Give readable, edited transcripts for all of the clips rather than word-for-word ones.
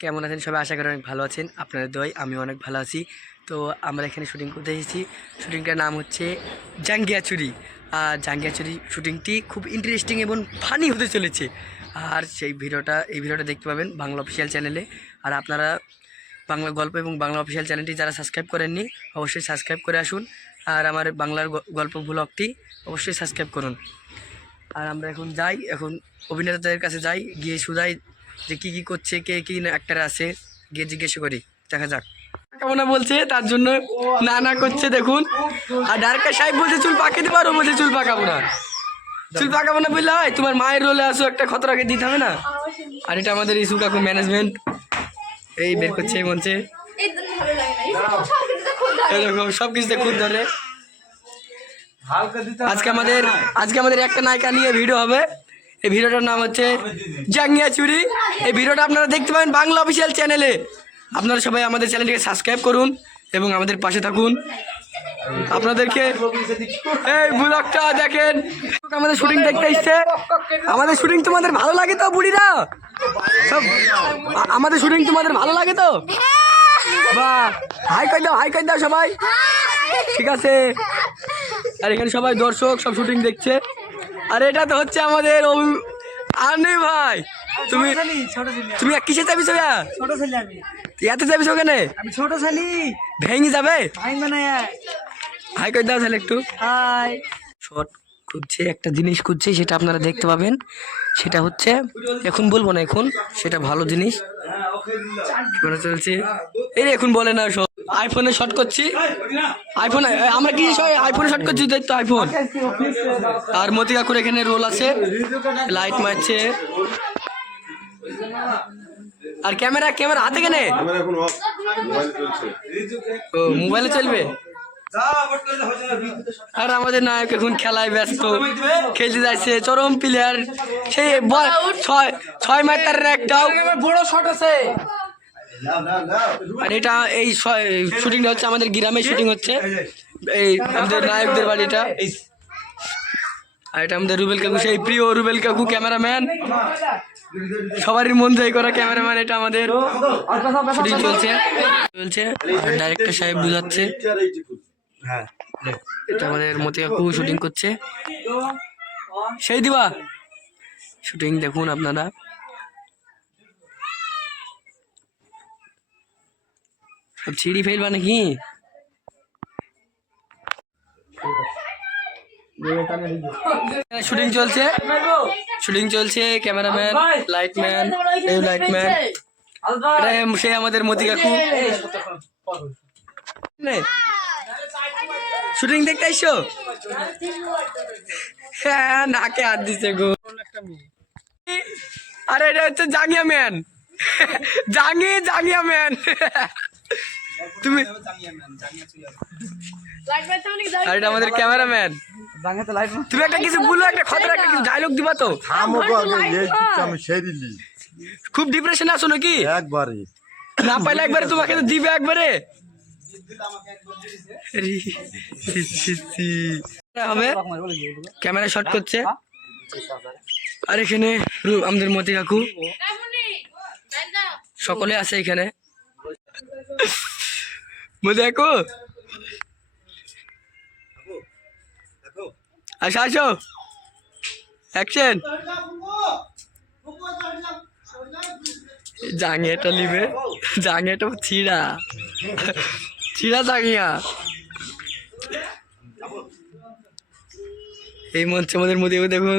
কেমন আছেন সবাই? আশা করি অনেক ভালো আছেন। আপনাদের দোয়ায় আমি অনেক ভালো আছি। তো আমরা এখানে শুটিং করতে এসেছি। শুটিংটার নাম হচ্ছে জাঙ্গিয়া চুরি। আর জাঙ্গিয়া চুরি শুটিংটি খুব ইন্টারেস্টিং এবং ফানি হতে চলেছে। আর এই ভিডিওটা দেখতে পাবেন বাংলা অফিসিয়াল চ্যানেলে। আর আপনারা বাংলা গল্প এবং বাংলা অফিসিয়াল চ্যানেলটি যারা সাবস্ক্রাইব করেননি অবশ্যই সাবস্ক্রাইব করে আসুন। আর আমার বাংলার গল্প ব্লগটি অবশ্যই সাবস্ক্রাইব করুন। আর আমরা এখন যাই, এখন অভিনেতাদের কাছে যাই, গিয়ে শুধাই যে কী করছে, কে কী অ্যাক্টার আছে, গিয়ে জিজ্ঞেস করি, দেখা যাক। কেমন বলছে তার জন্য না না করছে দেখুন। আর ডাইরেক্টর সাহেব বলছে চুল পাকাতে পারো, বলছে চুল পাকাবো না। চুল পাকাবো না বললে হয়? তোমার মায়ের রোলে আসো, একটা খতরাকে দিতে হবে না? আর এটা আমাদের ইস্যু কাকু ম্যানেজমেন্ট এই বের করছে এই মঞ্চে, এরকম সব কিছুতে খুদ ধরে। আজকে আমাদের একটা নায়িকা নিয়ে ভিডিও হবে। এই ভিডিওটার নাম হচ্ছে জাঙ্গিয়া চুরি। এই ভিডিওটা আপনারা দেখতে পাবেন বাংলা অফিসিয়াল চ্যানেলে। আপনারা সবাই আমাদের চ্যানেলটিকে সাবস্ক্রাইব করুন এবং আমাদের পাশে থাকুন। আপনাদেরকে এই ব্লগটা দেখেন, আমাদের শুটিং দেখতে এসছে। আমাদের শুটিং তোমাদের ভালো লাগে তো বুড়িরা? সব আমাদের শুটিং তোমাদের ভালো লাগে তো? বাহ, হাই কই দাও সবাই। ঠিক আছে। আর এখানে সবাই দর্শক সব শুটিং দেখছে। আর এটা তো হচ্ছে আমাদের আনি ভাই। তুমি কিসে যাবি সোয়া? ছোট ছেলে আমি। এত যাবি ওখানে? আমি ছোট ছেলে। ভেঙে যাবে। ভাঙবে না। হাই কই দাও তাহলে একটু। হাই। শর্ট খুঁজছে, একটা জিনিস খুঁজছে, সেটা আপনারা দেখতে পাবেন। সেটা হচ্ছে, এখন বলবো না, এখন সেটা ভালো জিনিস চলছে। এই এখন বলে না, সব আইফোনে শর্ট করছি। আইফোন আমরা কি আইফোনে শর্ট করছি, দেখতো আইফোন। আর মতি কাকুর এখানে রোল আছে, লাইট মারছে। আর ক্যামেরা হাতে কেনে? ও মোবাইলে চলবে। আর আমাদের নায়ক এখন খেলায় ব্যস্ত, খেলতে যাচ্ছে, চরম প্লেয়ার। সেই ছয় মাইটারের একটাও বড় শট আছে। আর এটা এই শুটিংটা হচ্ছে আমাদের গ্রামে শুটিং হচ্ছে, এই আমাদের নায়কদের বাড়িটা। আর এটা আমাদের রুবেল কাকু, সেই প্রিয় রুবেল কাকু ক্যামেরাম্যান, সবারই মন জয় করা ক্যামেরাম্যান। এটা আমাদের শুটিং চলছে। ডাইরেক্টর সাহেব বুঝাচ্ছে। এটা আমাদের মতি কাকু শুটিং করছে, সেই দিবা শুটিং দেখুন আপনারা। সব ছিঁড়ি ফেলবা নাকি? শুটিং চলছে ক্যামেরাম্যান, লাইটম্যান, সে আমাদের মতি কাকু। শুটিং দেখতে আইসো? হ্যাঁ, নাকে হাত দিছে গো। আরে এটা হচ্ছে জাঙ্গিয়া ম্যান। জাঙ্গিয়া ম্যান। তুমি আর এটা আমাদের ক্যামেরাম্যান। তুমি একটা কিছু বলো, একটা খতরা একটা কিছু ডায়লগ দিবা তো। খুব ডিপ্রেশন আছো নাকি? একবারে না পাইলে একবারে তোমাকে তো দিবে একবারে হবে। ক্যামেরা শট করছে। আর এখানে আমাদের মতি কাকু, সকলে আছে এখানে। মতি কাকু আসো অ্যাকশন। জাঙ্গিয়াটা নিবে, জাঙ্গিয়াটা ছিঁড়া জাঙ্গিয়া। এই মঞ্চে আমাদের মধ্যে দেখুন,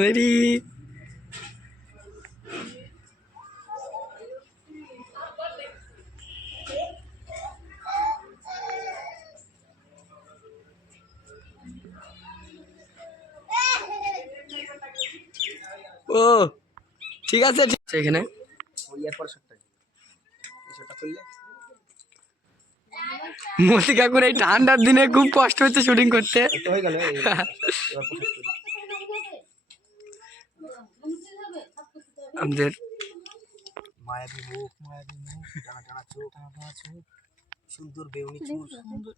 ও ঠিক আছে এখানে। মতি কাকুর এই ঠান্ডার দিনে খুব কষ্ট হচ্ছে শুটিং করতে। আমাদের মায়াবী মুখ, টানা টানা চোখ, সুন্দর বেউনি চুল, সুন্দর।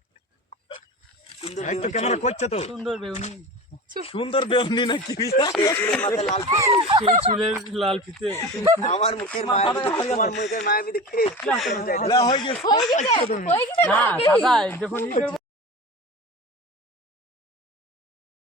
এই তো ক্যামেরা করছে তো সুন্দর বেউনি সুন্দর বেউনি নাকি লাল ফিতে সেই চুলের লাল ফিতে আমার মুখের মায়াবী তোমার মুখের মায়াবী দেখে হয়ে গেছে হয়ে গেছে না দাদা যখন